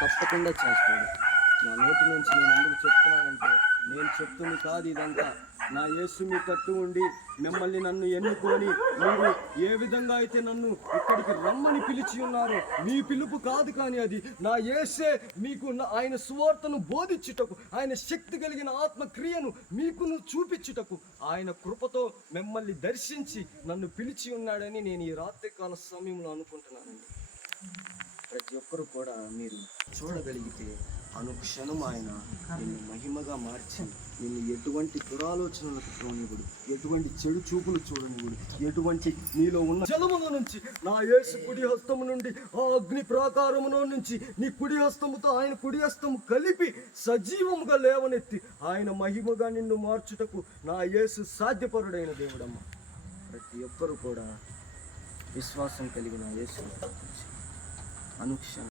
తప్పకుండా చేస్తాడు. నా నోటి నుంచి నేను ఎందుకు చెప్తున్నానంటే, నేను చెప్తుంది కాదు ఇదంతా. నా యేసు మీ తట్టు ఉండి మిమ్మల్ని నన్ను ఎన్నుకొని మీరు ఏ విధంగా అయితే నన్ను ఇక్కడికి రమ్మని పిలిచి ఉన్నారో, మీ పిలుపు కాదు కానీ అది నా యేసే మీకు ఆయన సువార్తను బోధించుటకు, ఆయన శక్తి కలిగిన ఆత్మక్రియను మీకును చూపించుటకు, ఆయన కృపతో మిమ్మల్ని దర్శించి నన్ను పిలిచి ఉన్నాడని నేను ఈ రాత్రికాల సమయంలో అనుకుంటున్నానండి. ప్రతి ఒక్కరు కూడా మీరు చూడగలిగితే అనుక్షణం ఆయన నిన్ను మహిమగా మార్చి నిన్ను ఎటువంటి దురాలోచనలకు చూడనివ్వడు, ఎటువంటి చెడు చూపులు చూడనివ్వడు, ఎటువంటి నీలో ఉన్న జలముల నుంచి నా యేసు కుడి హస్తము నుండి ఆ అగ్ని ప్రాకారములో నుంచి నీ కుడి హస్తముతో ఆయన కుడి హస్తము కలిపి సజీవముగా లేవనెత్తి ఆయన మహిమగా నిన్ను మార్చుటకు నా యేసు సాధ్యపరుడైన దేవుడమ్మ. ప్రతి ఒక్కరు కూడా విశ్వాసం కలిగిన యేసు అనుక్షణం